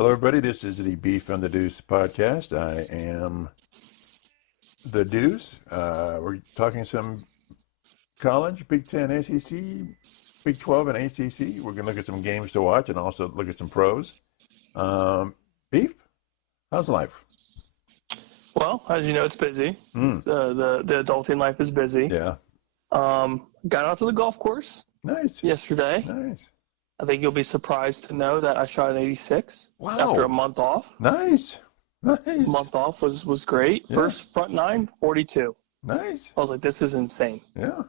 Hello, everybody. This is the Beef on the Deuce podcast. I am the Deuce. We're talking some college, Big Ten, ACC, Big 12, and ACC. We're going to look at some games to watch and also look at some pros. Beef, how's life? Well, as you know, it's busy. The adulting life is busy. Yeah. Got out to the golf course yesterday. Nice. I think you'll be surprised to know that I shot an 86 after a month off. Nice. Month off was great. Yeah. First front nine, 42. Nice. I was like, this is insane. Yeah.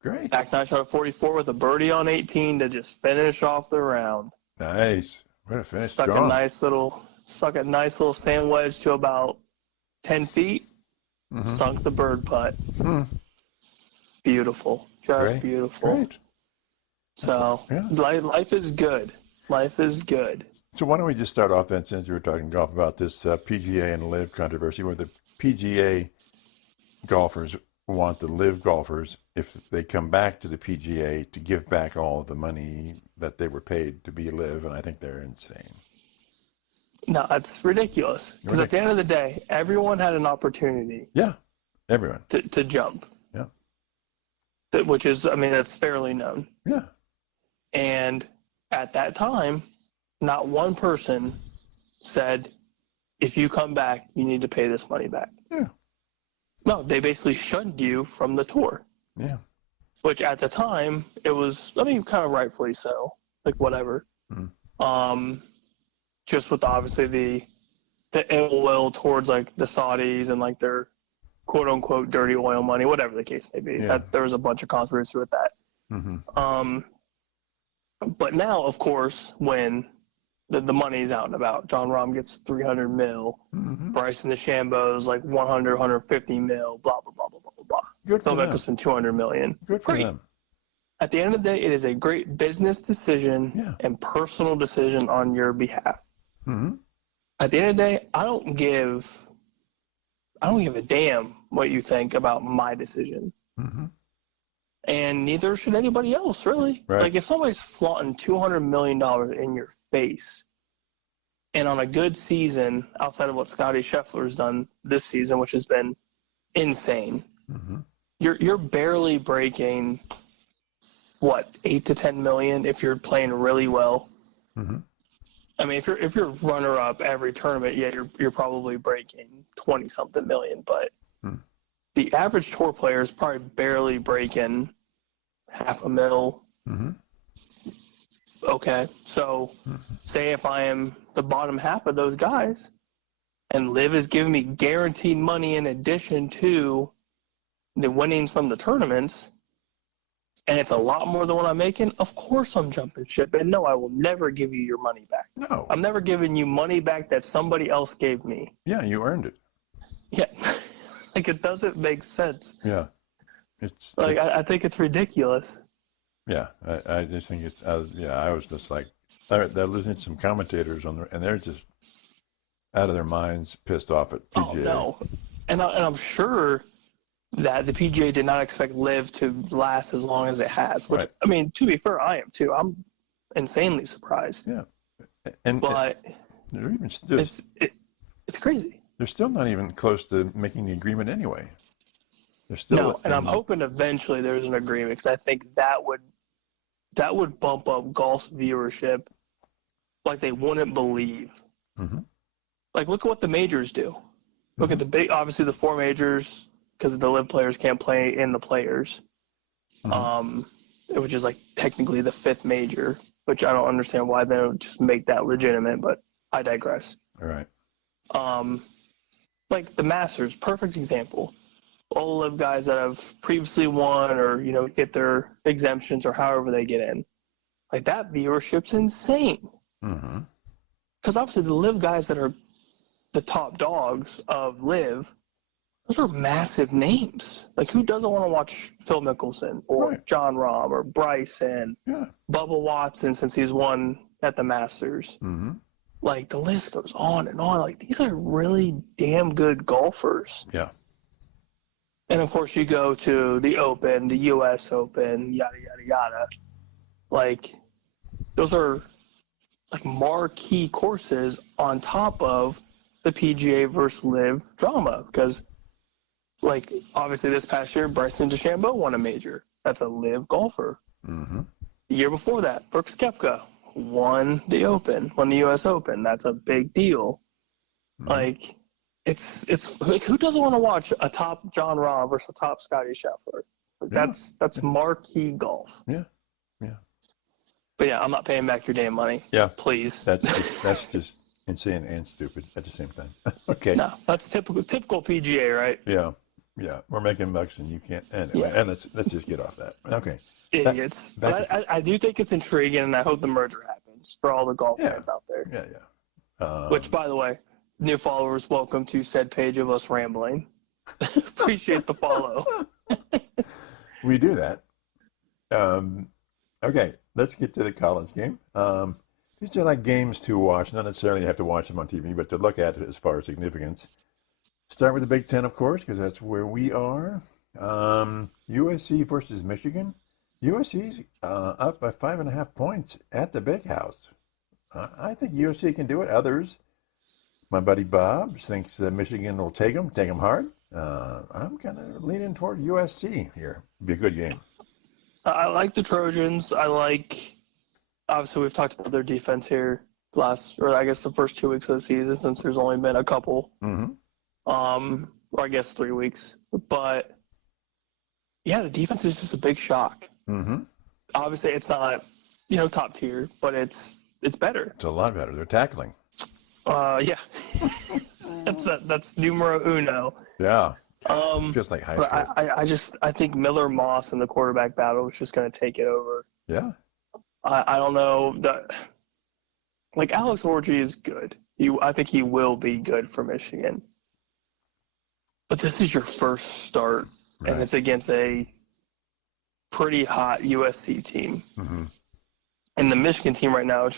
Great. Back nine, shot a 44 with a birdie on 18 to just finish off the round. Nice. What a finish. Stuck a nice little sand wedge to about 10 feet. Mm-hmm. Sunk the bird putt. Beautiful. Just beautiful. Great. So, life is good. Life is good. So why don't we just start off then, since we were talking golf, about this PGA and LIV controversy, where the PGA golfers want the LIV golfers, if they come back to the PGA, to give back all of the money that they were paid to be LIV, and I think they're insane. No, it's ridiculous. Because at the end of the day, everyone had an opportunity. Yeah, everyone. To jump. Yeah. Which is, I mean, that's fairly known. Yeah. And at that time, not one person said, if you come back, you need to pay this money back. Yeah. No, they basically shunned you from the tour. Yeah. Which at the time, it was, I mean, kind of rightfully so. Like, whatever. Just with obviously the ill will towards like the Saudis and like their quote unquote dirty oil money, whatever the case may be. Yeah. There was a bunch of controversy with that. But now, of course, when the money's out and about, John Rahm gets $300 million, Bryson DeChambeau's like 100, 150 million, blah, blah, blah, blah, blah, blah. Good for Phil them. Mickelson, $200 million. Good for them. At the end of the day, it is a great business decision and personal decision on your behalf. At the end of the day, I don't give a damn what you think about my decision. And neither should anybody else, really. Right. Like, if somebody's flaunting $200 million in your face, and on a good season, outside of what Scottie Scheffler's done this season, which has been insane, you're barely breaking, what, 8 to 10 million if you're playing really well. I mean, if you're runner-up every tournament, you're probably breaking 20-something million, but the average tour player is probably barely breaking $500,000. Okay, so say if I am the bottom half of those guys, and LIV is giving me guaranteed money in addition to the winnings from the tournaments, and it's a lot more than what I'm making, of course I'm jumping ship. And no, I will never give you your money back. No. I'm never giving you money back that somebody else gave me. Yeah, you earned it. Yeah. Like, it doesn't make sense. Yeah. I think it's ridiculous. Yeah, I just think it's, I was just like, they're listening to some commentators and they're just out of their minds, pissed off at PGA. Oh, no. And I'm sure that the PGA did not expect LIV to last as long as it has, which, I mean, to be fair, I am too. I'm insanely surprised. Yeah. But they're even it's crazy. They're still not even close to making the agreement anyway. They're still and I'm hoping eventually there's an agreement, because I think that would bump up golf's viewership like they wouldn't believe. Like, look at what the majors do. Look at obviously the four majors, because the LIV players can't play in the players, which is like technically the fifth major, which I don't understand why they don't just make that legitimate, but I digress. All right. Like the Masters, perfect example. All the LIV guys that have previously won or, get their exemptions or however they get in. Like, that viewership's insane. Because obviously the LIV guys that are the top dogs of LIV, those are massive names. Like, who doesn't want to watch Phil Mickelson or John Rahm or Bryson, Bubba Watson, since he's won at the Masters? Like, the list goes on and on. Like, these are really damn good golfers. Yeah. And, of course, you go to the Open, the U.S. Open, yada, yada, yada. Like, those are like marquee courses on top of the PGA versus Live drama, because like obviously this past year Bryson DeChambeau won a major. That's a Live golfer. Mm-hmm. The year before that, Brooks Koepka won the U.S. Open. That's a big deal. Mm-hmm. Like, it's like, who doesn't want to watch a top John Rahm versus a top Scotty Scheffler? Like, that's marquee golf. Yeah. But yeah, I'm not paying back your damn money. Yeah. Please. That's just insane and stupid at the same time. Okay. No, that's typical PGA, right? Yeah. We're making bucks and you can't. Anyway, and let's just get off that. Okay. Idiots. But I do think it's intriguing, and I hope the merger happens for all the golf fans out there. Yeah. Which, by the way, new followers, welcome to said page of us rambling. Appreciate the follow. We do that. Okay, let's get to the college game. These are like games to watch, not necessarily have to watch them on TV, but to look at it as far as significance. Start with the Big Ten, of course, because that's where we are. USC versus Michigan. USC's up by 5.5 points at the Big House. I think USC can do it. Others, my buddy Bob, thinks that Michigan will take them hard. I'm kind of leaning toward USC here. Be a good game. I like the Trojans. Obviously, we've talked about their defense here the first 2 weeks of the season, since there's only been a couple. Mm-hmm. Or I guess 3 weeks. But yeah, the defense is just a big shock. Mm-hmm. Obviously, it's not, top tier, but it's better. It's a lot better. They're tackling. Yeah. That's numero uno. Yeah. Just like high school. I think Miller Moss in the quarterback battle is just going to take it over. Yeah. I don't know like Alex Orji is good. I think he will be good for Michigan. But this is your first start, right, and it's against a pretty hot USC team. Mm-hmm. And the Michigan team right now,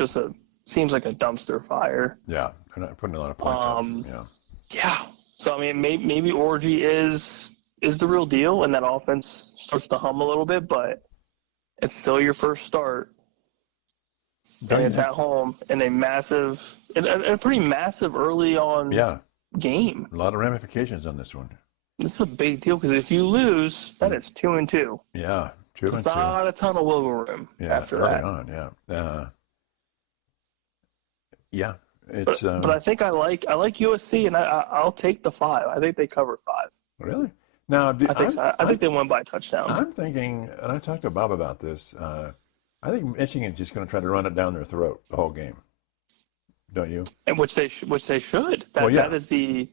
seems like a dumpster fire. Yeah, they're not putting a lot of points up. Yeah. So, I mean, maybe Orji is the real deal, and that offense starts to hum a little bit, but it's still your first start. And it's at home in a pretty massive early on game. A lot of ramifications on this one. This is a big deal, because if you lose, then it's 2-2. Yeah, 2-2. It's not a ton of wiggle room after early that. On, yeah. But I think I like USC, and I'll take the 5. I think they cover 5. Really? Now, I think they won by a touchdown. I'm thinking, and I talked to Bob about this. I think Michigan's just going to try to run it down their throat the whole game. Don't you? And which they should. That is the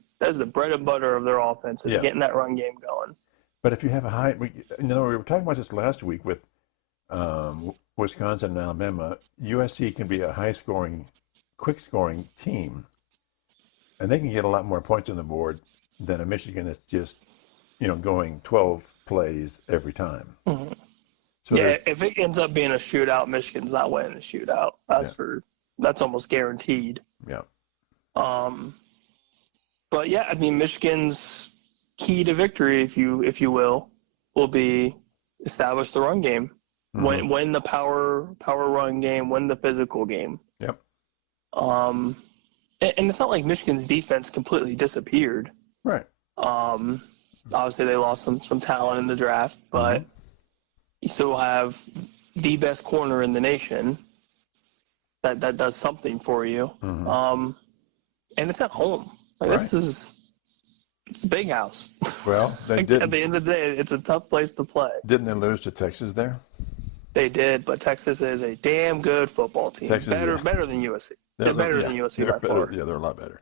bread and butter of their offense, is getting that run game going. But if you have we were talking about this last week with Wisconsin and Alabama. USC can be a high-scoring, quick-scoring team, and they can get a lot more points on the board than a Michigan that's just, going 12 plays every time. Mm-hmm. So if it ends up being a shootout, Michigan's not winning the shootout. That's almost guaranteed. Yeah. But yeah, I mean, Michigan's key to victory, if you will be establish the run game, win the power run game, win the physical game. Yep. And it's not like Michigan's defense completely disappeared. Right. Obviously they lost some talent in the draft, but you still have the best corner in the nation that does something for you. And it's at home. Like, right. It's a big house. Well, they did. At the end of the day, it's a tough place to play. Didn't they lose to Texas there? They did, but Texas is a damn good football team. Texas, better than USC. They're better than USC by far. Yeah, they're a lot better.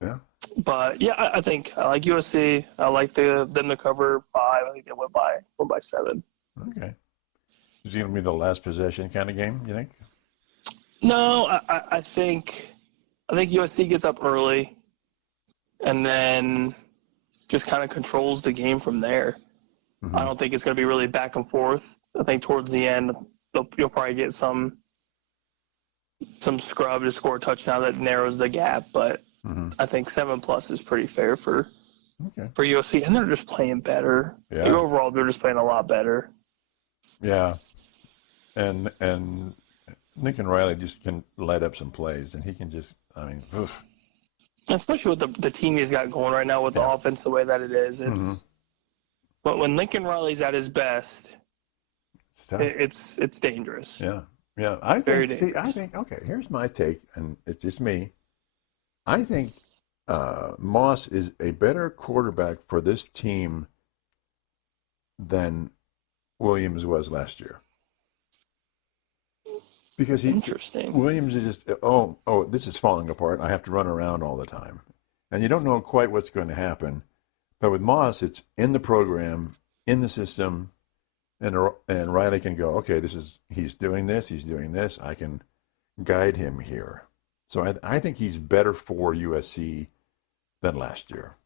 Yeah. But yeah, I think I like USC. I like them to cover 5. I think they went by 7. Okay. Is it going to be the last possession kind of game, you think? No, I think USC gets up early and then just kind of controls the game from there. I don't think it's going to be really back and forth. I think towards the end you'll probably get some scrub to score a touchdown that narrows the gap, but I think 7+ is pretty fair for USC, and they're just playing better. Yeah. Like, overall, they're just playing a lot better. Yeah, and Lincoln Riley just can light up some plays, and he can just, oof. Especially with the team he's got going right now with the offense the way that it is. But when Lincoln Riley's at his best, it's dangerous. Yeah. Yeah. I think, okay, here's my take, and it's just me. I think Moss is a better quarterback for this team than Williams was last year. Because Williams is just, this is falling apart. I have to run around all the time. And you don't know quite what's going to happen. But with Moss, it's in the program, in the system, and Riley can go, okay, he's doing this. I can guide him here. So I think he's better for USC than last year.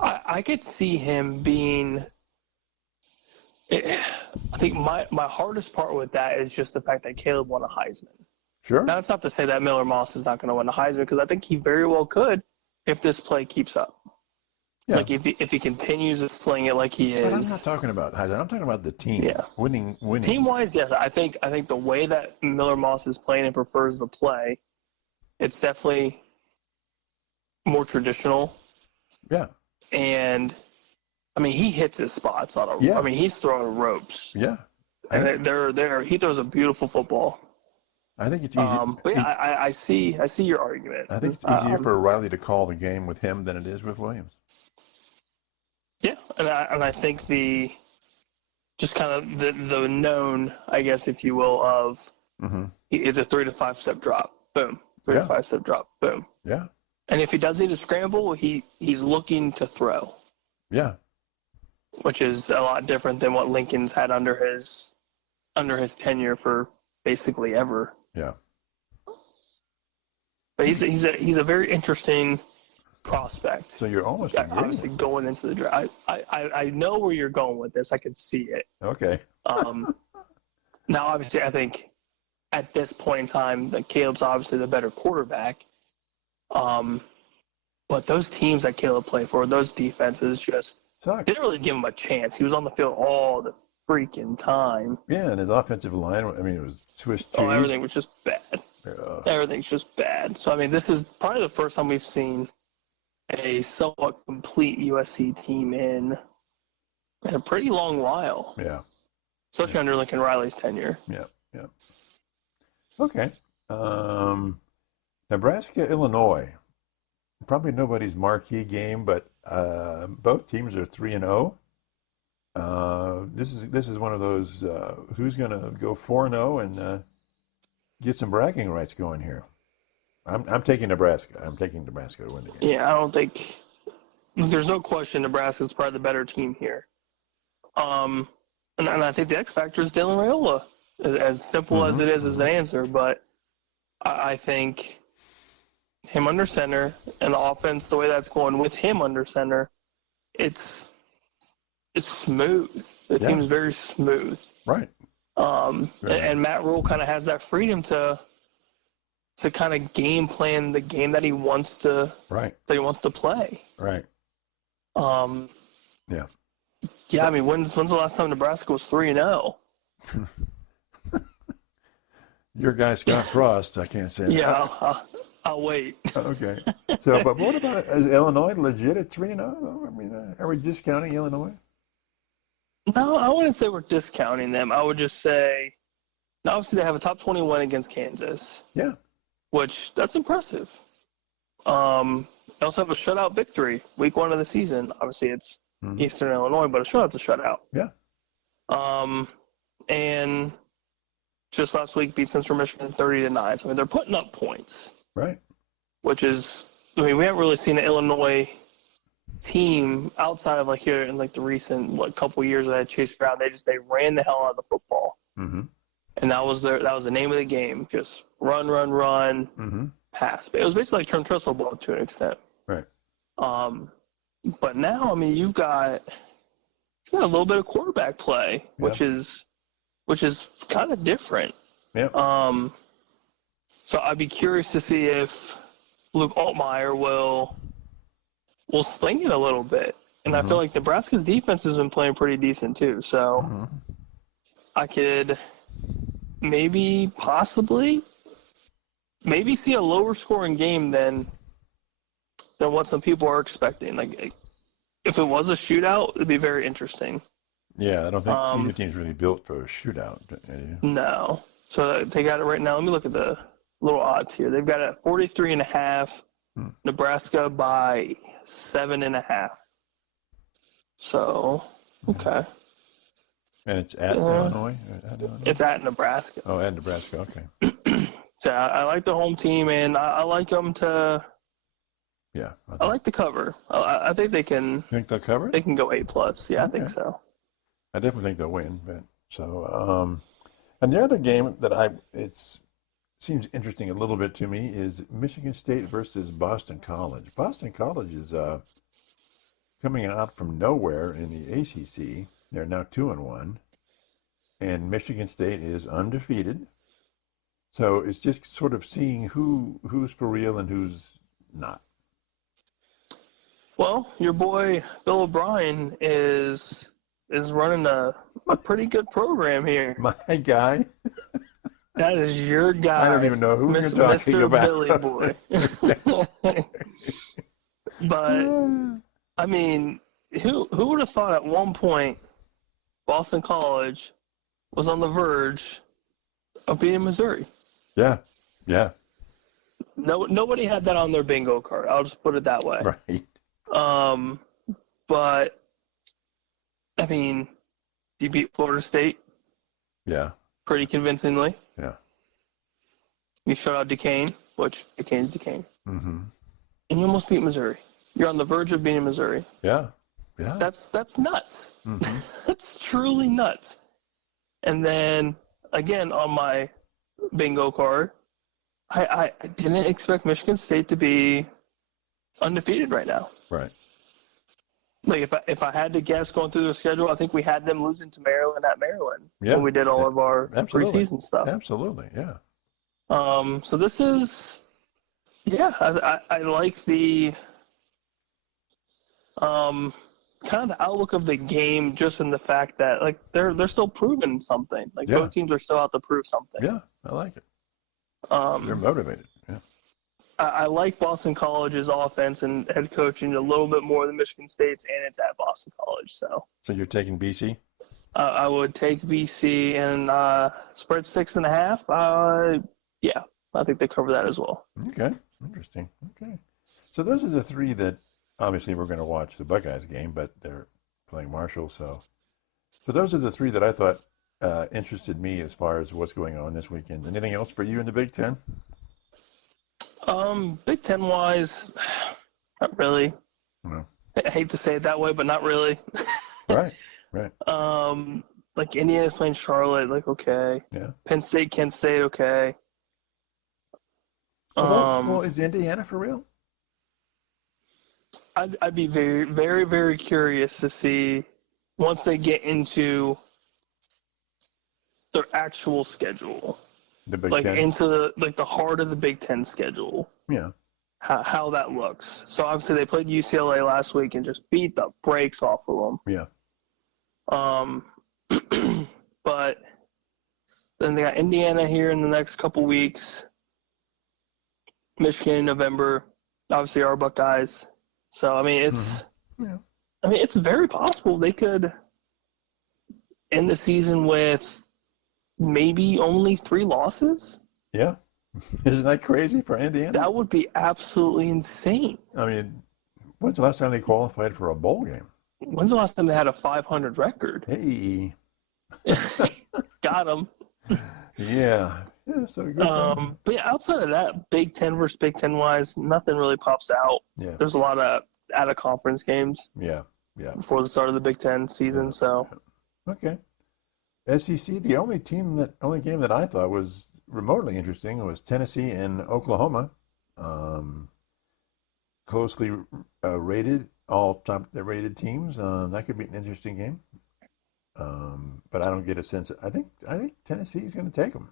I could see him being – I think my hardest part with that is just the fact that Caleb won a Heisman. Sure. Now, it's not to say that Miller Moss is not going to win a Heisman, because I think he very well could if this play keeps up. Yeah. Like if he continues to sling it like he is. But I'm not talking about Heisman. I'm talking about the team. Yeah. Winning. Team-wise, yes. I think the way that Miller Moss is playing and prefers to play, it's definitely more traditional. Yeah. And – he hits his spots on a. Yeah. He's throwing ropes. Yeah, and he throws a beautiful football. I think it's easy. But yeah, I see your argument. I think it's easier for Riley to call the game with him than it is with Williams. Yeah, and I think the known, I guess, if you will, of it's a 3 to 5 step drop. Boom. 3 to 5 step drop. Boom. Yeah. And if he does need to scramble, he's looking to throw. Yeah. Which is a lot different than what Lincoln's had under his tenure for basically ever. Yeah. But he's a very interesting prospect. So you're almost obviously going into the draft. I know where you're going with this. I can see it. Okay. Now, obviously, I think at this point in time that Caleb's obviously the better quarterback. But those teams that Caleb played for, those defenses just didn't really give him a chance. He was on the field all the freaking time. Yeah, and his offensive line, it was Swiss cheese. Oh, everything was just bad. Everything's just bad. So, this is probably the first time we've seen a somewhat complete USC team in a pretty long while. Yeah. Especially under Lincoln Riley's tenure. Yeah, yeah. Okay. Nebraska, Illinois. Probably nobody's marquee game, but both teams are 3-0. This is one of those who's going to go 4-0 and get some bragging rights going here. I'm taking Nebraska. I'm taking Nebraska to win the game. Yeah, I don't think there's no question Nebraska's probably the better team here. And I think the X factor is Dylan Raiola. As simple as it is as an answer, but I think him under center and the offense, the way that's going with him under center, it's smooth. It seems very smooth. Right. And Matt Rule kind of has that freedom to kind of game plan the game that he wants to play. Right. Yeah. Yeah, when's the last time Nebraska was 3-0? Your guy Scott Frost, I can't say that. Yeah, I'll wait. Okay. So, but what about, is Illinois legit at 3-0? Are we discounting Illinois? No, I wouldn't say we're discounting them. I would just say, obviously they have a top 20 win against Kansas. Yeah. Which, that's impressive. They also have a shutout victory, week 1 of the season. Obviously it's Eastern Illinois, but a shutout's a shutout. Yeah. And just last week beat Central Michigan 30-9. So they're putting up points. Right. Which is, we haven't really seen an Illinois team outside of here in the recent couple years that Chase Brown. They ran the hell out of the football. Mm-hmm. And that was the name of the game. Just run, pass. But it was basically like Trent Tressel ball to an extent. Right. But now, you've got a little bit of quarterback play, which is kind of different. Yeah. So I'd be curious to see if Luke Altmaier will sling it a little bit. And I feel like Nebraska's defense has been playing pretty decent too. So I could maybe, possibly, maybe see a lower scoring game than what some people are expecting. Like, if it was a shootout, it'd be very interesting. Yeah, I don't think either team's really built for a shootout. No. So they got it right now. Let me look at the little odds here. They've got it at 43.5. Nebraska by 7.5. So, okay. And it's at Illinois? It's at Nebraska. Oh, at Nebraska, okay. So I like the home team, and I like them to. Yeah. I like the cover. I think they can. You think they'll cover it? They can go 8+. Yeah, Okay. I think so. I definitely think they'll win. But so, and the other game that it seems interesting a little bit to me is Michigan State versus Boston College. Boston College is coming out from nowhere in the ACC. They're now 2-1, and Michigan State is undefeated. So it's just sort of seeing who's for real and who's not. Well, your boy Bill O'Brien is running a pretty good program here. My guy. That is your guy. I don't even know who you're talking Mr. about. Billy Boy. But I mean, who would have thought at one point Boston College was on the verge of beating Missouri? Yeah. Nobody had that on their bingo card. I'll just put it that way. Right. But I mean, you beat Florida State. Yeah. Pretty convincingly. Yeah. You shut out Duquesne, which Duquesne's Duquesne. Mm-hmm. And you almost beat Missouri. You're on the verge of beating Missouri. Yeah. That's nuts. Mm-hmm. That's truly nuts. And then again on my bingo card, I didn't expect Michigan State to be undefeated right now. Right. Like if I had to guess going through their schedule, I think we had them losing to Maryland at Maryland Yeah. when we did all of our Absolutely. preseason stuff. Absolutely. Yeah. So this is, I like the kind of the outlook of the game, just in the fact that like they're still proving something. Like both teams are still out to prove something. Yeah, I like it. They're motivated. Yeah. I like Boston College's offense and head coaching a little bit more than Michigan State's, and it's at Boston College. So you're taking BC? I would take BC and spread 6.5. Yeah, I think they cover that as well. Okay, interesting. Okay, so those are the three that obviously we're going to watch the Buckeyes game, but they're playing Marshall. So those are the three that I thought interested me as far as what's going on this weekend. Anything else for you in the Big Ten? Big Ten wise, not really. No. I hate to say it that way, but not really. Right. Like Indiana's playing Charlotte, like okay. Yeah. Penn State, Kent State, okay. Well, is Indiana for real? I'd be very, very, very curious to see once they get into their actual schedule. The Big like Ten? into the heart of the Big Ten schedule. Yeah. How that looks. So obviously they played UCLA last week and just beat the brakes off of them. Yeah. But then they got Indiana here in the next couple weeks. Michigan in November. Obviously our Buckeyes. So I mean it's it's very possible they could end the season with maybe only 3 losses. Yeah. Isn't that crazy for Indiana? That would be absolutely insane. I mean, when's the last time they qualified for a bowl game? When's the last time they had a 500 record? Hey. Got them. Yeah. So good. But yeah, outside of that, Big Ten versus Big Ten wise, nothing really pops out. Yeah. There's a lot of out of conference games. Yeah. Before the start of the Big Ten season, so. Okay. SEC, the only game that I thought was remotely interesting was Tennessee and Oklahoma. Closely rated, all top rated teams. That could be an interesting game. But I don't get a sense. I think Tennessee's going to take them.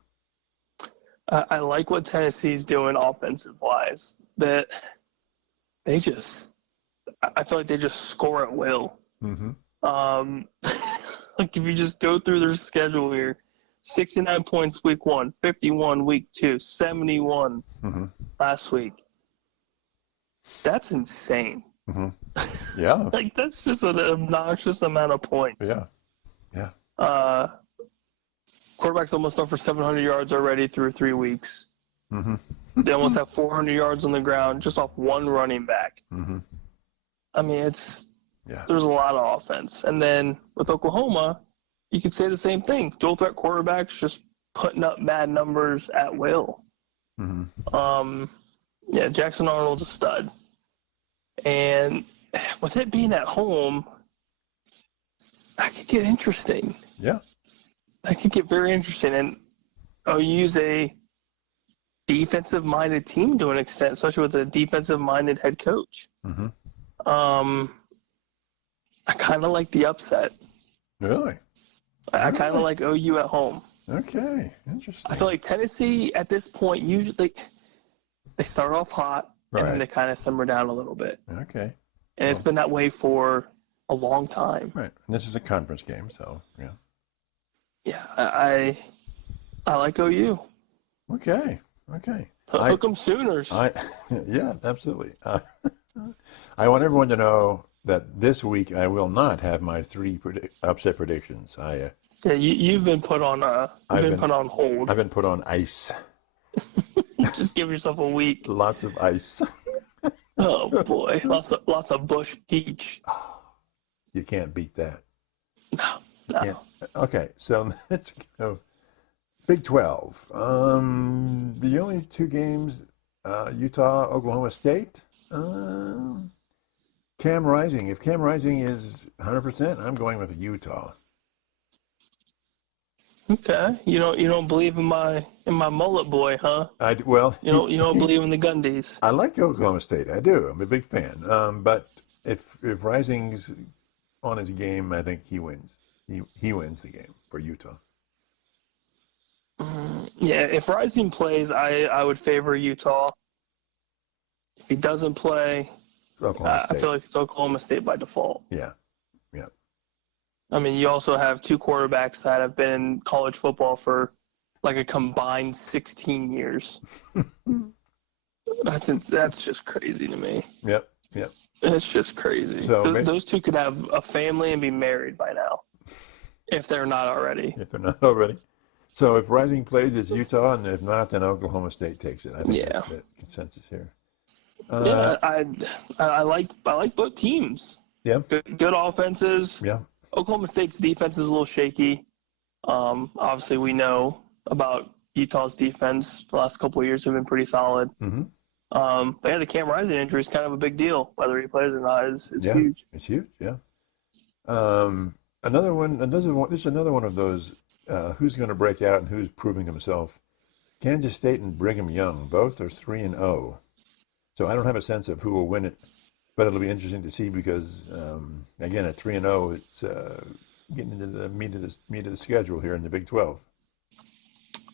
I like what Tennessee's doing offensive wise. That I feel like they just score at will. Mm-hmm. Like if you just go through their schedule here, 69 points week 1, 51 week 2, 71 last week. That's insane. Yeah. Like, that's just an obnoxious amount of points. Yeah. Quarterback's almost done for 700 yards already through 3 weeks. They almost have 400 yards on the ground just off one running back. I mean, there's a lot of offense. And then with Oklahoma, you could say the same thing. Dual threat quarterbacks just putting up bad numbers at will. Jackson Arnold's a stud. And with it being at home, that could get interesting. Yeah. That could get very interesting. And OU's a defensive-minded team to an extent, especially with a defensive-minded head coach. I kind of like the upset. Really? I kind of like OU at home. Okay, interesting. I feel like Tennessee at this point usually they start off hot and then they kind of simmer down a little bit. Okay. And it's been that way for a long time. Right. And this is a conference game, so yeah. Yeah, I like OU. Okay. Hook 'em Sooners. Yeah, absolutely. I want everyone to know that this week I will not have my 3 upset predictions. You've been put on put on hold. I've been put on ice. Just give yourself a week. Lots of ice. Oh boy, lots of Bush Peach. You can't beat that. No. Okay, so let's go. Big 12. The only 2 games, Utah, Oklahoma State. Cam Rising. If Cam Rising is 100%, I'm going with Utah. Okay, you don't believe in my mullet boy, huh? You don't believe in the Gundies. I like Oklahoma State. I do. I'm a big fan. But if Rising's on his game, I think he wins. He wins the game for Utah. Yeah, if Rising plays, I would favor Utah. If he doesn't play, I feel like it's Oklahoma State by default. Yeah. I mean, you also have 2 quarterbacks that have been in college football for like a combined 16 years. That's just crazy to me. Yep. It's just crazy. So those 2 could have a family and be married by now, if they're not already. So if Rising plays, it's Utah, and if not, then Oklahoma State takes it. I think that's the consensus here. I like both teams. Yeah. Good offenses. Yeah. Oklahoma State's defense is a little shaky. Obviously, we know about Utah's defense. The last couple of years have been pretty solid. But the Cam Rising injury is kind of a big deal. Whether he plays or not is huge. It's huge. Yeah. Another one. This is another one of those. Who's going to break out and who's proving himself? Kansas State and Brigham Young both are 3-0. So I don't have a sense of who will win it, but it'll be interesting to see because again at 3-0, it's getting into the meat of the schedule here in the Big 12.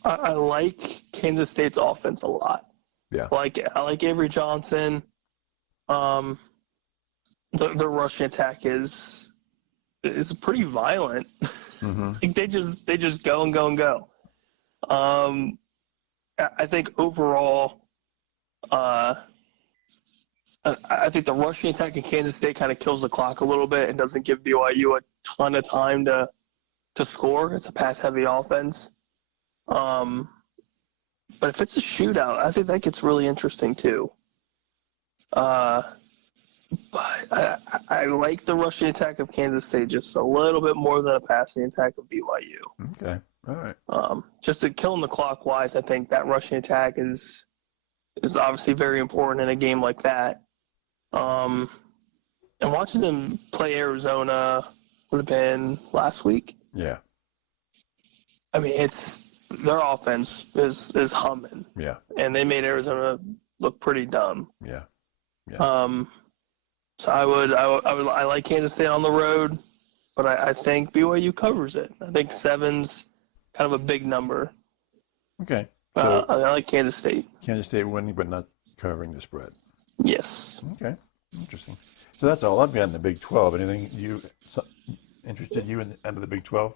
I like Kansas State's offense a lot. Yeah. I like Avery Johnson. The rushing attack is pretty violent. Like they just go and go and go. I think overall, I think the rushing attack in Kansas State kind of kills the clock a little bit and doesn't give BYU a ton of time to score. It's a pass-heavy offense. But if it's a shootout, I think that gets really interesting too. But I like the rushing attack of Kansas State just a little bit more than a passing attack of BYU. Okay, all right. Just to kill the clock wise, I think that rushing attack is obviously very important in a game like that. And watching them play Arizona would have been last week. Yeah. I mean, their offense is humming. Yeah. And they made Arizona look pretty dumb. Yeah. So I like Kansas State on the road, but I think BYU covers it. I think 7's kind of a big number. Okay. So, I like Kansas State. Kansas State winning, but not covering the spread. Yes. Okay. Interesting. So that's all I've got in the Big 12. Anything interested you in out of the Big 12?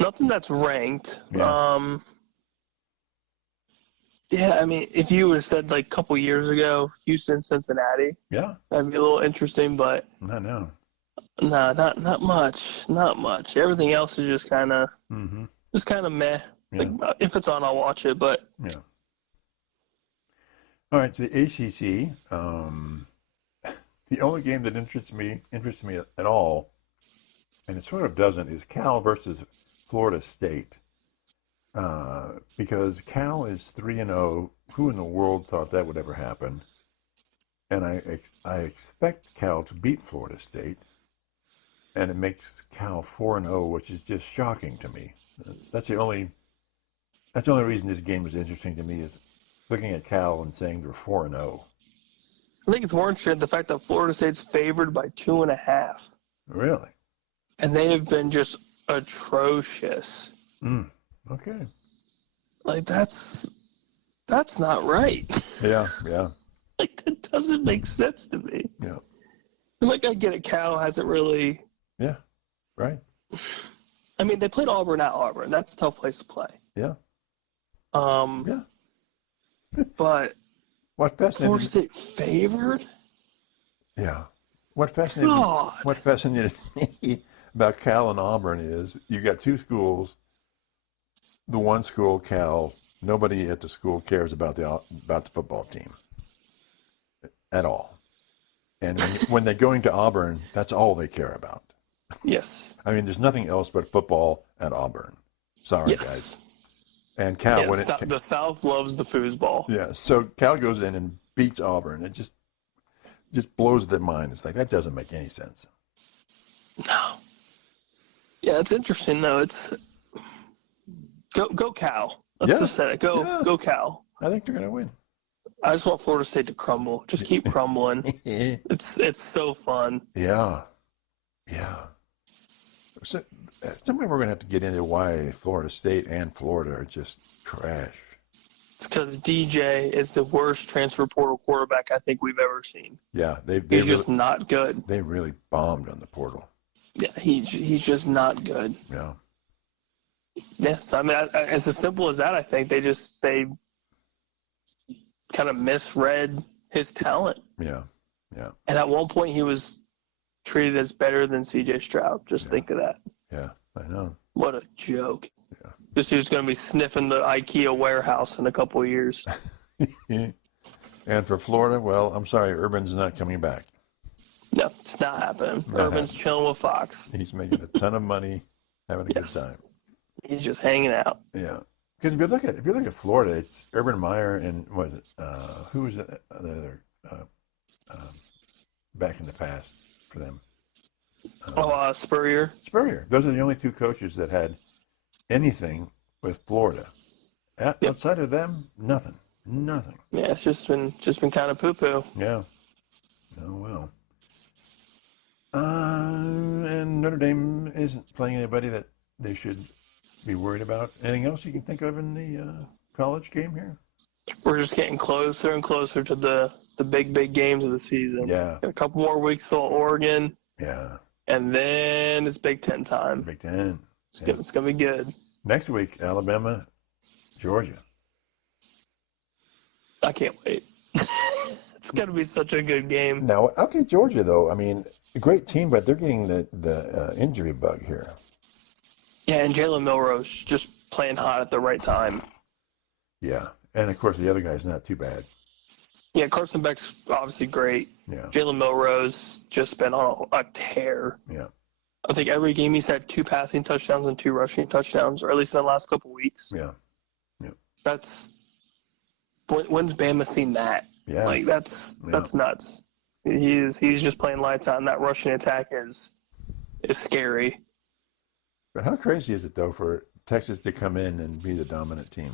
Nothing that's ranked. Yeah. Yeah, I mean, if you would have said like a couple years ago, Houston, Cincinnati, Yeah. that'd be a little interesting, but Not now. no, not much, not much. Everything else is just kind of meh. Yeah. Like if it's on, I'll watch it, but Yeah. All right. So the ACC. The only game that interests me at all, and it sort of doesn't, is Cal versus Florida State. Because Cal is 3-0. Who in the world thought that would ever happen? And I expect Cal to beat Florida State, and it makes Cal 4-0, which is just shocking to me. That's the only reason this game is interesting to me, is looking at Cal and saying they're 4-0. I think it's more interesting the fact that Florida State's favored by 2.5. Really? And they have been just atrocious. Okay. Like that's not right. Yeah. Yeah. Like that doesn't make sense to me. Yeah. And like I get it, Cal hasn't really. Yeah. Right. I mean, they played Auburn at Auburn. That's a tough place to play. Yeah. Yeah. But What Florida fascinated? State favored? Yeah. What fascinated me about Cal and Auburn is you got two schools. The one school, Cal, nobody at the school cares about the football team at all. And when they're going to Auburn, that's all they care about. Yes. I mean, there's nothing else but football at Auburn. Sorry, guys. And Cal, the South loves the foosball. Yeah, so Cal goes in and beats Auburn. It just blows their mind. It's like, that doesn't make any sense. No. Yeah, it's interesting though. It's go Cal. Let's just say it. Go Cal. I think they're gonna win. I just want Florida State to crumble. Just keep crumbling. It's so fun. Yeah. So, sometime we're gonna have to get into why Florida State and Florida are just trash. It's because DJ is the worst transfer portal quarterback I think we've ever seen. Yeah, he's just not good. They really bombed on the portal. Yeah, he's just not good. Yeah. Yes, I mean, it's as simple as that. I think they kind of misread his talent. Yeah. And at one point, he was treated as better than C.J. Stroud. Just think of that. Yeah, I know. What a joke. Yeah. Just he was going to be sniffing the IKEA warehouse in a couple of years. And for Florida, well, I'm sorry, Urban's not coming back. No, it's not happening. Urban's chilling with Fox. He's making a ton of money, having a good time. He's just hanging out. Yeah. Because if you look at Florida, it's Urban Meyer and what is it? Who was the other back in the past for them? Spurrier. Spurrier. Those are the only two coaches that had anything with Florida. Outside of them, nothing. Yeah, it's just been kind of poo poo. Yeah. Oh well. And Notre Dame isn't playing anybody that they should be worried about. Anything else you can think of in the college game here? We're just getting closer and closer to the big games of the season. Yeah. Got a couple more weeks till Oregon. Yeah. And then it's Big Ten time. Big Ten. It's gonna be good. Next week, Alabama, Georgia. I can't wait. It's gonna be such a good game. Now, okay, Georgia though. I mean, a great team, but they're getting the injury bug here. Yeah, and Jalen Milroe's just playing hot at the right time. Yeah, and of course the other guy's not too bad. Yeah, Carson Beck's obviously great. Yeah. Jalen Milroe's just been on a tear. Yeah. I think every game he's had 2 passing touchdowns and 2 rushing touchdowns, or at least in the last couple weeks. Yeah. That's when's Bama seen that? Yeah. Like that's nuts. He's just playing lights out, and that rushing attack is scary. But how crazy is it though for Texas to come in and be the dominant team?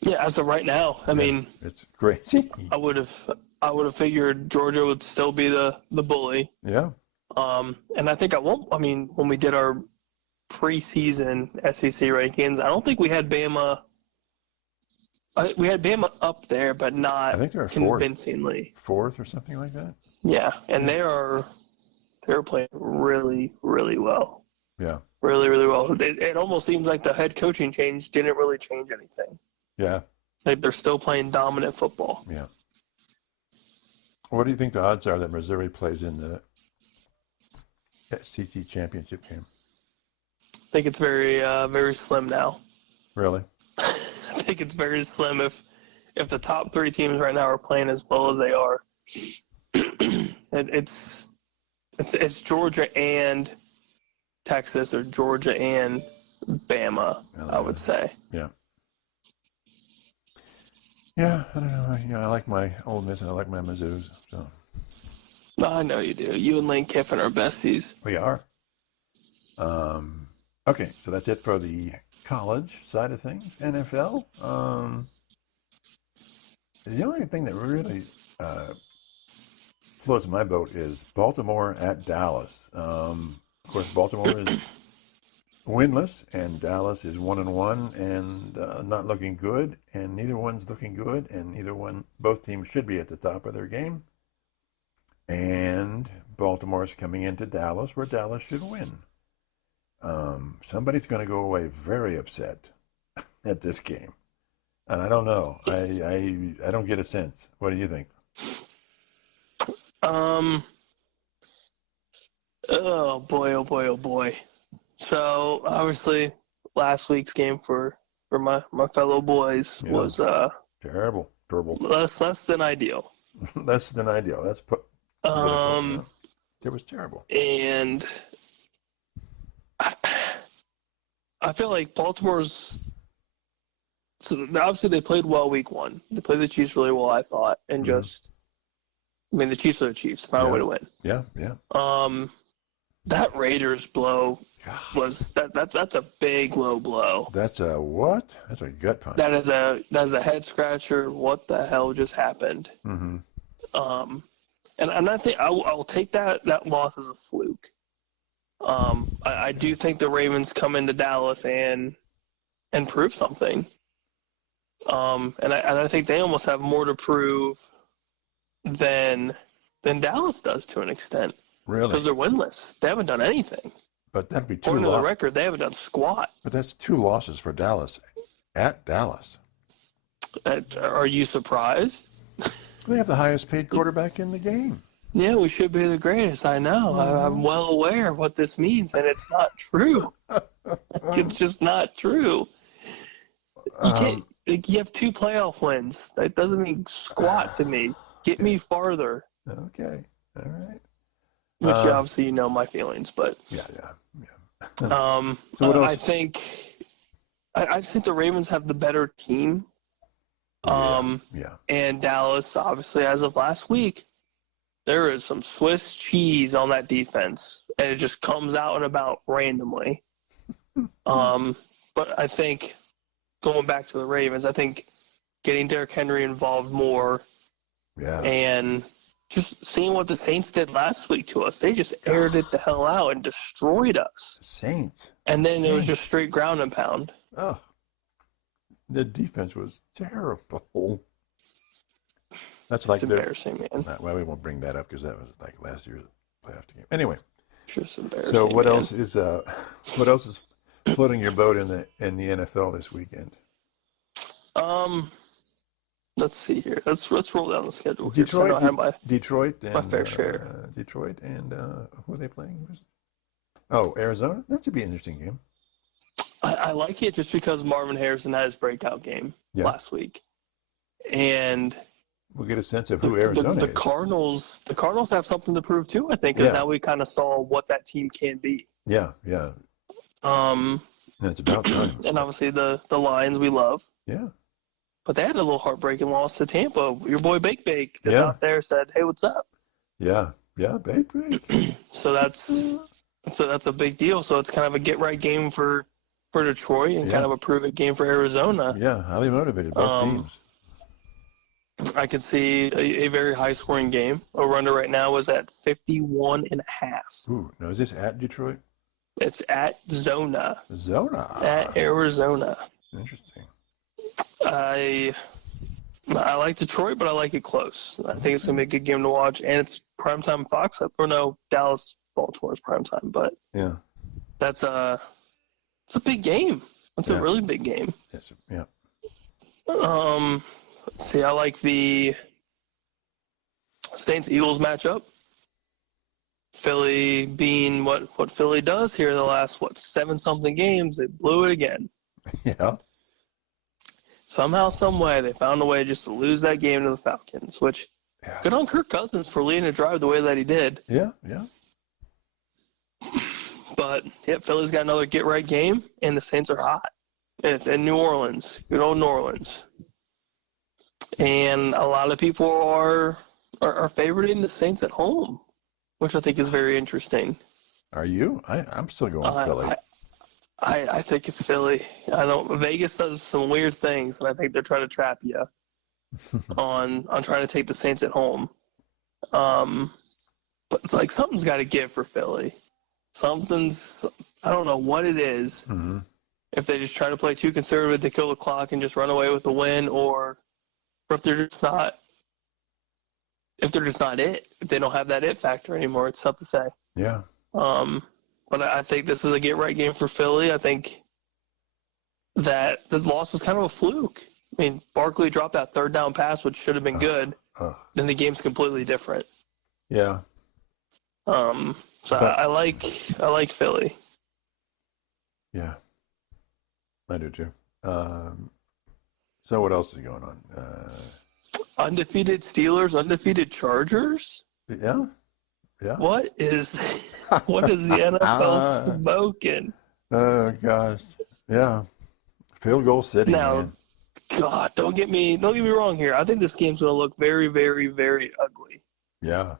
Yeah, as of right now, I mean, it's crazy. I would have figured Georgia would still be the bully. Yeah. And I think when we did our preseason SEC rankings, I don't think we had Bama. We had Bama up there, but not I think they're convincingly. Fourth or something like that. Yeah, and they're playing really, really well. Yeah. really, really well. It almost seems like the head coaching change didn't really change anything. Yeah. Like they're still playing dominant football. Yeah. What do you think the odds are that Missouri plays in the SEC championship game? I think it's very, very slim now. Really? I think it's very slim if the top three teams right now are playing as well as they are. It's Georgia and Texas, or Georgia and Bama, I would say. Yeah. Yeah, I don't know. I like my Ole Miss and I like my Mizzous. So. I know you do. You and Lane Kiffin are besties. We are. Okay, so that's it for the college side of things. NFL. The only thing that really floats my boat is Baltimore at Dallas. Of course, Baltimore is winless, and Dallas is 1-1 and not looking good, and neither one's looking good, and both teams should be at the top of their game. And Baltimore's coming into Dallas, where Dallas should win. Somebody's going to go away very upset at this game, and I don't know. I don't get a sense. What do you think? Oh boy, oh boy, oh boy. So obviously, last week's game for my fellow boys was terrible. less than ideal. Less than ideal. That's it was terrible. And I feel like Baltimore's. So obviously they played well week one. They played the Chiefs really well, I thought, and the Chiefs are the Chiefs. Found a way to win. Yeah. That Raiders blow was that's a big low blow. That's a what? That's a gut punch. That is a head scratcher. What the hell just happened? Mm-hmm. And I think I'll take that loss as a fluke. I do think the Ravens come into Dallas and prove something. And I think they almost have more to prove than Dallas does to an extent. Really? Because they're winless. They haven't done anything. But that'd be two According to the record, they haven't done squat. But that's 2 losses for Dallas at Dallas. Are you surprised? They have the highest paid quarterback in the game. Yeah, we should be the greatest. I know. I'm well aware of what this means, and it's not true. It's just not true. You can't. You have 2 playoff wins. That doesn't mean squat to me. Get me farther. Okay. All right. Which obviously you know my feelings, but yeah. So what else? I just think the Ravens have the better team. And Dallas, obviously, as of last week, there is some Swiss cheese on that defense, and it just comes out and about randomly. But I think going back to the Ravens, I think getting Derrick Henry involved more, and just seeing what the Saints did last week to us. They just aired it the hell out and destroyed us. Saints. And then it was just straight ground and pound. Oh. The defense was terrible. That's like embarrassing, man. Well, we won't bring that up because that was like last year's playoff game. Anyway. Just embarrassing. So what else is floating your boat in the NFL this weekend? Let's see here. Let's roll down the schedule. Detroit and my fair share. Detroit and who are they playing? Arizona. That should be an interesting game. I like it just because Marvin Harrison had his breakout game last week, and we'll get a sense of who Arizona is. The Cardinals have something to prove too. I think because now we kind of saw what that team can be. Yeah. And it's about time. And obviously the Lions we love. Yeah. But they had a little heartbreaking loss to Tampa. Your boy Bake is out there said, "Hey, what's up?" Yeah, Bake. So that's a big deal. So it's kind of a get right game for Detroit and kind of a prove it game for Arizona. Yeah, highly motivated both teams. I could see a very high scoring game. Over-under right now is at 51.5. Ooh, now is this at Detroit? It's at Zona. At Arizona. Interesting. I like Detroit, but I like it close. I think it's going to be a good game to watch, and it's primetime Fox. Or no, Dallas, Baltimore's primetime, but that's It's a big game. It's a really big game. Yes. Yeah. Let's see. I like the Saints-Eagles matchup. Philly being what Philly does here in the last, 7-something games, they blew it again. Yeah. Somehow, some way, they found a way just to lose that game to the Falcons, which good on Kirk Cousins for leading a drive the way that he did. Yeah, yeah. But, Philly's got another get-right game, and the Saints are hot. And it's in New Orleans, good old New Orleans. And a lot of people are favoriting the Saints at home, which I think is very interesting. Are you? I'm still going with Philly. I think it's Philly. I know Vegas does some weird things, and I think they're trying to trap you on trying to take the Saints at home. But it's like something's got to give for Philly. I don't know what it is. Mm-hmm. If they just try to play too conservative to kill the clock and just run away with the win, or if they're just not it. If they don't have that it factor anymore, it's tough to say. Yeah. But I think this is a get-right game for Philly. I think that the loss was kind of a fluke. I mean, Barkley dropped that third down pass, which should have been good. Then the game's completely different. Yeah. I like Philly. Yeah. I do too. So what else is going on? Undefeated Steelers, undefeated Chargers? Yeah. Yeah. What is the NFL smoking? Oh gosh. Yeah. Field goal city. Now, man. God, don't get me wrong here. I think this game's going to look very, very, very ugly. Yeah.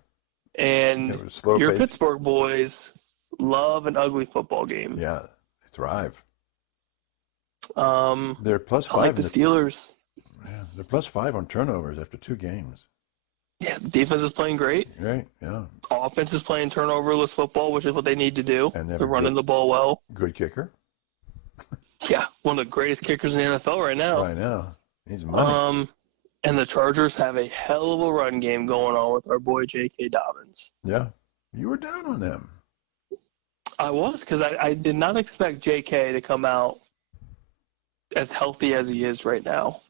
And your pace. Pittsburgh boys love an ugly football game. Yeah. They thrive. They're +5. I like the Steelers. Yeah, they're +5 on turnovers after 2 games. Yeah, the defense is playing great. Right, yeah. Offense is playing turnoverless football, which is what they need to do. And they're running the ball well. Good kicker. Yeah, one of the greatest kickers in the NFL right now. Right now. He's money. And the Chargers have a hell of a run game going on with our boy J.K. Dobbins. Yeah. You were down on them. I was, because I did not expect J.K. to come out as healthy as he is right now.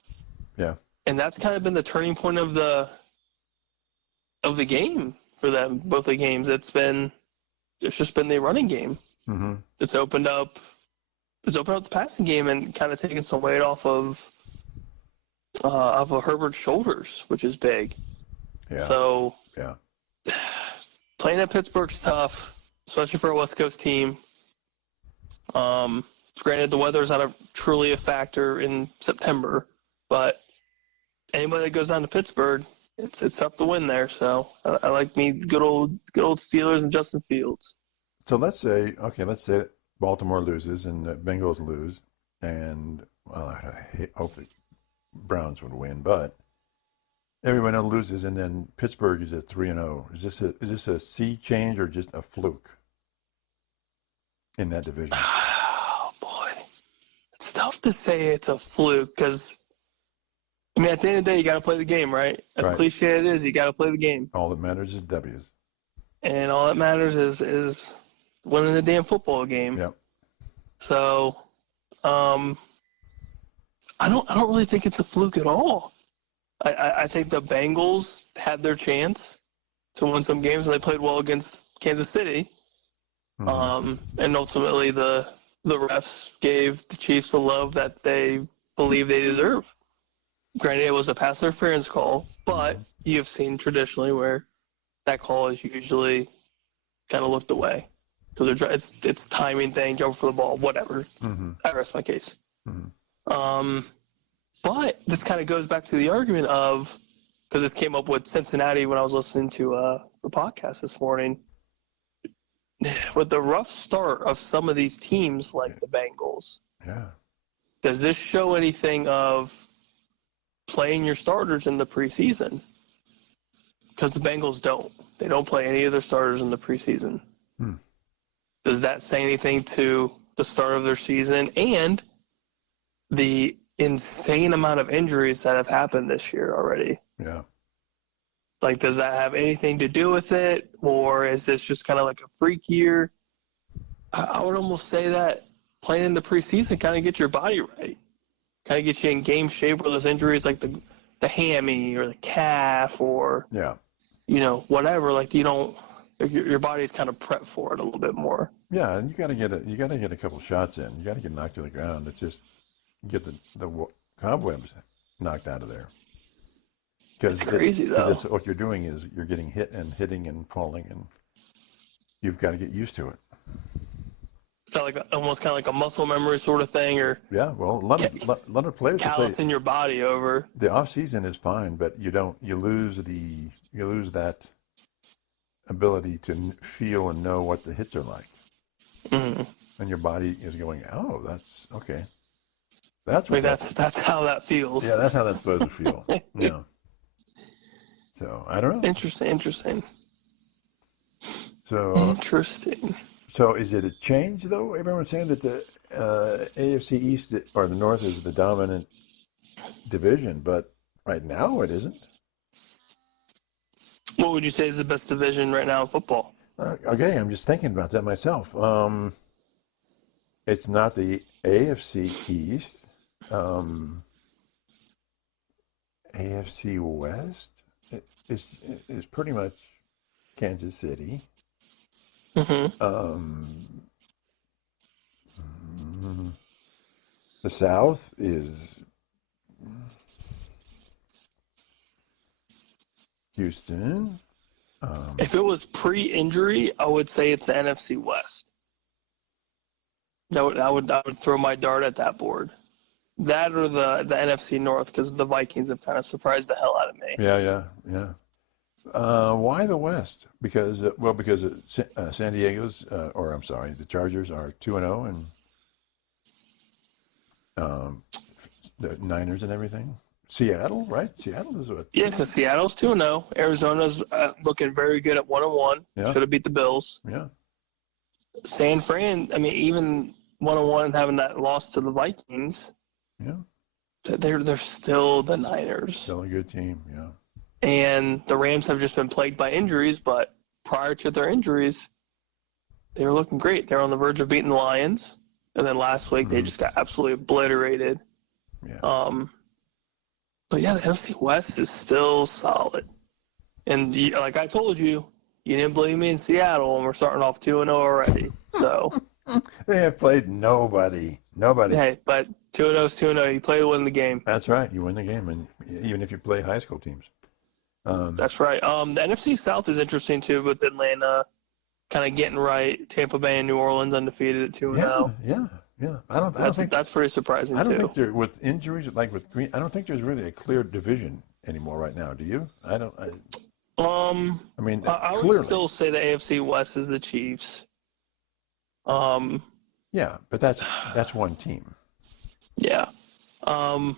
Yeah. And that's kind of been the turning point of the game for them, both the games. It's just been the running game. Mm-hmm. It's opened up the passing game and kind of taken some weight off of Herbert's shoulders, which is big. Yeah. So yeah. Playing at Pittsburgh's tough, especially for a West Coast team. Granted, the weather's not truly a factor in September, but anybody that goes down to Pittsburgh, it's tough to win there. So I like me good old Steelers and Justin Fields. So let's say Baltimore loses and the Bengals lose, and I hope the Browns would win, but everyone else loses, and then Pittsburgh is at 3-0. Is this a sea change or just a fluke in that division? Oh boy, it's tough to say it's a fluke because, I mean, at the end of the day, you got to play the game, right? As cliche it is, you got to play the game. All that matters is W's. And all that matters is winning the damn football game. Yep. So, I don't really think it's a fluke at all. I think the Bengals had their chance to win some games, and they played well against Kansas City. Mm-hmm. And ultimately, the refs gave the Chiefs the love that they believe they deserve. Granted, it was a pass interference call, but you have seen traditionally where that call is usually kind of looked away. Because it's timing thing, jump for the ball, whatever. Mm-hmm. I rest my case. Mm-hmm. But this kind of goes back to the argument of, because this came up with Cincinnati when I was listening to the podcast this morning, with the rough start of some of these teams like the Bengals. Yeah. Does this show anything of playing your starters in the preseason? Because the Bengals don't. They don't play any of their starters in the preseason. Does that say anything to the start of their season and the insane amount of injuries that have happened this year already? Yeah. Like, does that have anything to do with it, or is this just kind of like a freak year? I would almost say that playing in the preseason kind of get your body right, kind of get you in game shape where those injuries like the hammy or the calf or whatever, like you don't, your body's kind of prepped for it a little bit more. Yeah, and you got to get a couple shots in. You got to get knocked to the ground. It's just get the cobwebs knocked out of there. It's crazy though. What you're doing is you're getting hit and hitting and falling, and you've got to get used to it. It's kind of almost like a muscle memory sort of thing, or a lot of players callousing your body over. The off season is fine, but you lose that ability to feel and know what the hits are like, and your body is going, oh, that's okay. That's how that feels. Yeah, that's how that's supposed to feel. Yeah. So I don't know. Interesting. So interesting. So is it a change though? Everyone's saying that the AFC East or the North is the dominant division, but right now it isn't. What would you say is the best division right now in football? Okay, I'm just thinking about that myself. It's not the AFC East. AFC West is pretty much Kansas City. The South is Houston. If it was pre-injury, I would say it's the NFC West. I would throw my dart at that board. That or the NFC North, because the Vikings have kind of surprised the hell out of me. Yeah. Why the West? Because San Diego's, the Chargers are 2-0, and the Niners and everything. Seattle, right? Seattle is what? Yeah, because Seattle's 2-0. Arizona's looking very good at 1-1. Yeah. Should have beat the Bills. Yeah. San Fran, I mean, even 1-1 and having that loss to the Vikings. Yeah. They're still the Niners. Still a good team, yeah. And the Rams have just been plagued by injuries, but prior to their injuries, they were looking great. They're on the verge of beating the Lions. And then last week, they just got absolutely obliterated. Yeah. But yeah, the NFC West is still solid. And like I told you, you didn't believe me in Seattle, and we're starting off 2-0 already. So they have played nobody. Hey, but 2-0 is 2-0. You play to win the game. That's right. You win the game, and even if you play high school teams. That's right. The NFC South is interesting too, with Atlanta kind of getting right. Tampa Bay and New Orleans undefeated at 2-0. Yeah. That's pretty surprising too. I don't think there, with injuries like with Green, I don't think there's really a clear division anymore right now. Do you? I mean, I would still say the AFC West is the Chiefs. Yeah, but that's one team. Yeah. I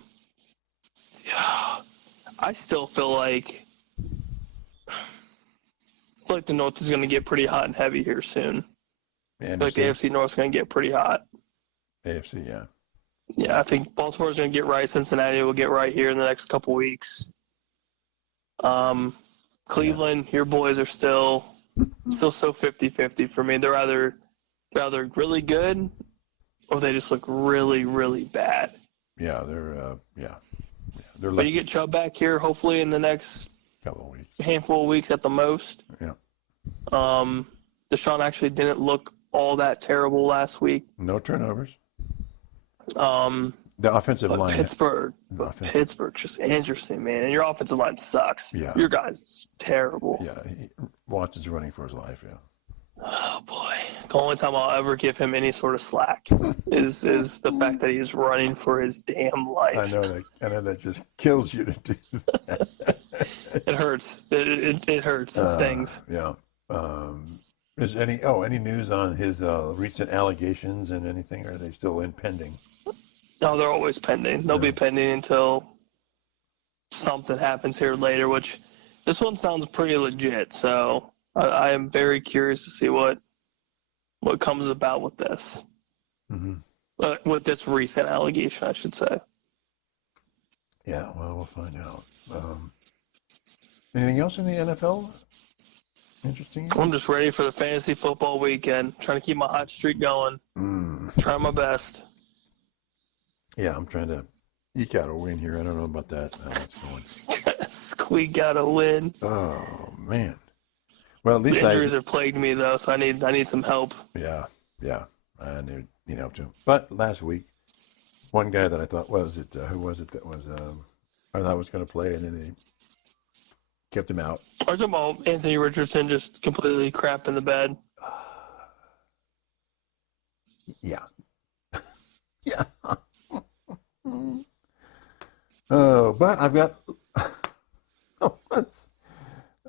still feel like the North is going to get pretty hot and heavy here soon. I feel like the AFC North is going to get pretty hot. AFC, yeah. Yeah, I think Baltimore's going to get right. Cincinnati will get right here in the next couple weeks. Cleveland, your boys are still so 50-50 for me. They're either really good or they just look really, really bad. Yeah, they're But you get Chubb back here hopefully in the next couple of weeks. Handful of weeks at the most. Yeah. Deshaun actually didn't look all that terrible last week. No turnovers. The offensive line. Pittsburgh just interesting, man. And your offensive line sucks. Yeah. Your guys is terrible. Yeah. Watson's running for his life, yeah. Oh, boy. The only time I'll ever give him any sort of slack is the fact that he's running for his damn life. I know that just kills you to do that. It hurts. It hurts. It stings. Yeah. Is any news on his recent allegations and anything? Or are they still pending? No, they're always pending. They'll be pending until something happens here later, which this one sounds pretty legit. So I am very curious to see what comes about with this. Mm-hmm. With this recent allegation, I should say. Yeah, well, we'll find out. Anything else in the NFL? Interesting. I'm just ready for the fantasy football weekend. Trying to keep my hot streak going. Trying my best. Yeah, I'm trying to eke out a win here. I don't know about that. How that's going. Squeak out a win. Oh man. Well, at least Injuries have plagued me though, so I need some help. Yeah. I need help too. But last week, one guy that I thought who was it that was I thought was going to play, and then they kept him out. I was talking about Anthony Richardson just completely crap in the bed. Yeah. Yeah. Oh, but I've got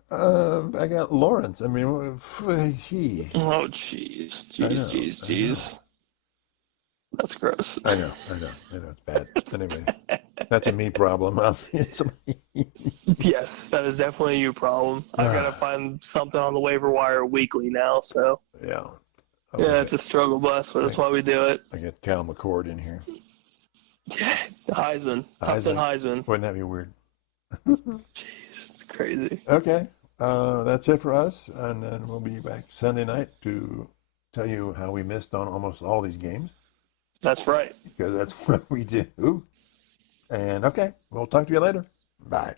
I got Lawrence. I mean, he. Oh, jeez. That's gross. I know. It's bad. Anyway, that's a me problem, obviously. Yes, that is definitely a you problem. I've got to find something on the waiver wire weekly now, so. Yeah. Yeah, it's a struggle bus, but that's why we do it. I got Cal McCord in here. Yeah, Heisman. Top 10 Heisman. Wouldn't that be weird? Jeez, it's crazy. Okay. That's it for us, and then we'll be back Sunday night to tell you how we missed on almost all these games. That's right. Because that's what we do. And okay, we'll talk to you later. Bye.